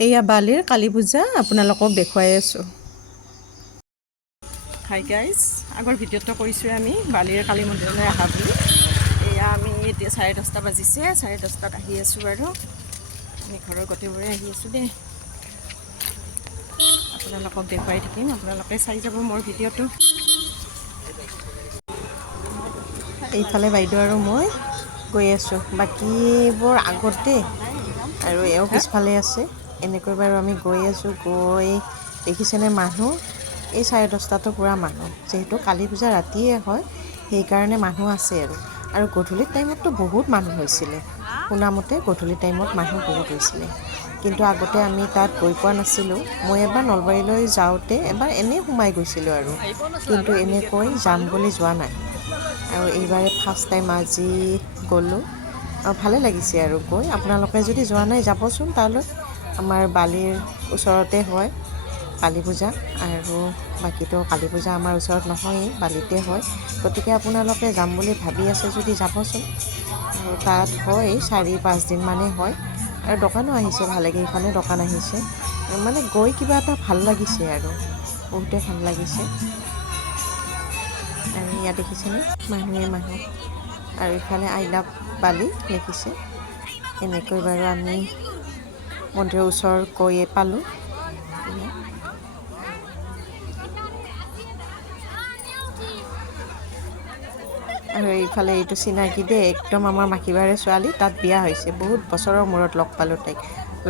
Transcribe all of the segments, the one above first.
এয়া বালিৰ কালী পূজা আপোনালোকক দেখুৱাই আছোঁ। হাই গাইজ, আগৰ ভিডিঅ'টো কৰিছোঁ আমি বালিৰ কালী মন্দিৰলৈ অহা বুলি। এয়া আমি এতিয়া 10:30 বাজিছে, 10:30 আহি আছোঁ বাৰু। আমি ঘৰৰ গোটেইবোৰে আহি আছোঁ দেই। আপোনালোকক দেখুৱাই থাকিম, আপোনালোকে চাই যাব মোৰ ভিডিঅ'টো। এইফালে বাইদেউ আৰু মই গৈ আছোঁ, বাকীবোৰ আগতে আৰু এওঁ পিছফালে আছে। এনেকৈ বাৰু আমি গৈ আছোঁ। গৈ দেখিছেনে মানুহ, এই 10:30টো পূৰা মানুহ। যিহেতু কালী পূজা ৰাতিয়ে হয়, সেইকাৰণে মানুহ আছে আৰু গধূলি টাইমততো বহুত মানুহ হৈছিলে। শুনামতে গধূলি টাইমত মানুহ বহুত হৈছিলে, কিন্তু আগতে আমি তাত গৈ পোৱা নাছিলোঁ। মই এবাৰ নলবাৰীলৈ যাওঁতে এবাৰ এনেই সোমাই গৈছিলোঁ আৰু, কিন্তু এনেকৈ যাম বুলি যোৱা নাই। আৰু এইবাৰে ফাৰ্ষ্ট টাইম আজি গ'লোঁ আৰু ভালে লাগিছে আৰু গৈ। আপোনালোকে যদি যোৱা নাই যাবচোন তালৈ। আমাৰ বালিৰ ওচৰতে হয় কালী পূজা, আৰু বাকীতো কালী পূজা আমাৰ ওচৰত নহয়েই, বালিতে হয়। গতিকে আপোনালোকে যাম বুলি ভাবি আছে যদি যাবচোন। আৰু তাত হয় 4-5 দিন মানে হয়, আৰু দোকানো আহিছে ভালেকেইখনে দোকান আহিছে। মানে গৈ কিবা এটা ভাল লাগিছে আৰু বহুতে ভাল লাগিছে। আৰু ইয়াত দেখিছেনে মানুহে মানুহ, আৰু ইফালে আই লাভ বালি লিখিছে। এনেকৈ বাৰু আমি মন্দিৰৰ ওচৰ গৈয়ে পালোঁ। আৰু এইফালে এইটো চিনাকি দেই, একদম আমাৰ মাখীবাৰে ছোৱালী, তাত বিয়া হৈছে। বহুত বছৰৰ মূৰত লগ পালোঁ তাইক।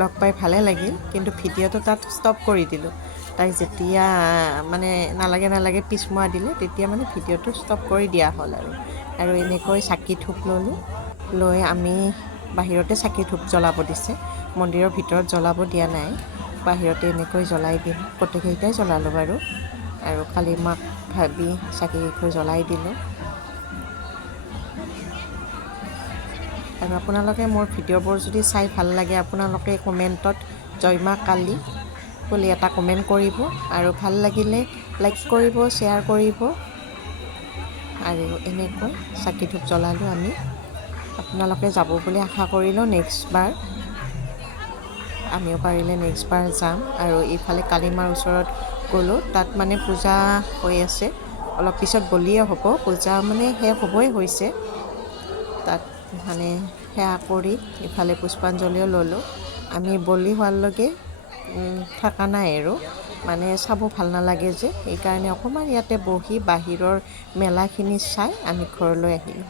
লগ পাই ভালে লাগিল, কিন্তু ভিডিঅ'টো তাত ষ্টপ কৰি দিলোঁ। তাইক যেতিয়া মানে নালাগে পিছমোৱা দিলে, তেতিয়া মানে ভিডিঅ'টো ষ্টপ কৰি দিয়া হ'ল আৰু এনেকৈ চাকি ধূপ ল'লোঁ। লৈ আমি বাহিৰতে চাকি ধূপ জ্বলাব দিছে, মন্দিৰৰ ভিতৰত জ্বলাব দিয়া নাই। বাহিৰতে এনেকৈ জ্বলাই দিম, গোটেইকেইটাই জ্বলালোঁ বাৰু। আৰু কালী মাক ভাবি চাকিকেইখন জ্বলাই দিলোঁ। আৰু আপোনালোকে মোৰ ভিডিঅ'বোৰ যদি চাই ভাল লাগে, আপোনালোকে কমেণ্টত জয় মা কালী বুলি এটা কমেণ্ট কৰিব, আৰু ভাল লাগিলে লাইক কৰিব, শ্বেয়াৰ কৰিব। আৰু এনেকৈ চাকি ধূপ জ্বলালোঁ আমি। আপোনালোকে যাব বুলি আশা কৰিলোঁ। নেক্সট বাৰ আমিও পাৰিলে নেক্সট বাৰ যাম। আৰু এইফালে কালী মাৰ ওচৰত গ'লোঁ, তাত মানে পূজা হৈ আছে। অলপ পিছত বলিয়ে হ'ব, পূজা মানে শেষ হ'বই হৈছে। তাত মানে সেৱা কৰি ইফালে পুষ্পাঞ্জলিও ল'লোঁ। আমি বলি হোৱালৈকে থকা নাই আৰু, মানে চাব ভাল নালাগে যে, সেইকাৰণে অকণমান ইয়াতে বহি বাহিৰৰ মেলাখিনি চাই আমি ঘৰলৈ আহিলোঁ।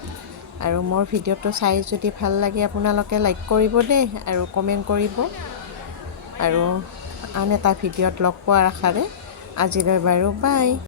আৰু মোৰ ভিডিঅ'টো চাই যদি ভাল লাগে আপোনালোকে লাইক কৰিব দেই, আৰু কমেণ্ট কৰিব। আৰু আন এটা ভিডিঅ'ত লগ পোৱাৰ আশাৰে আজিলৈ বাৰু বাই।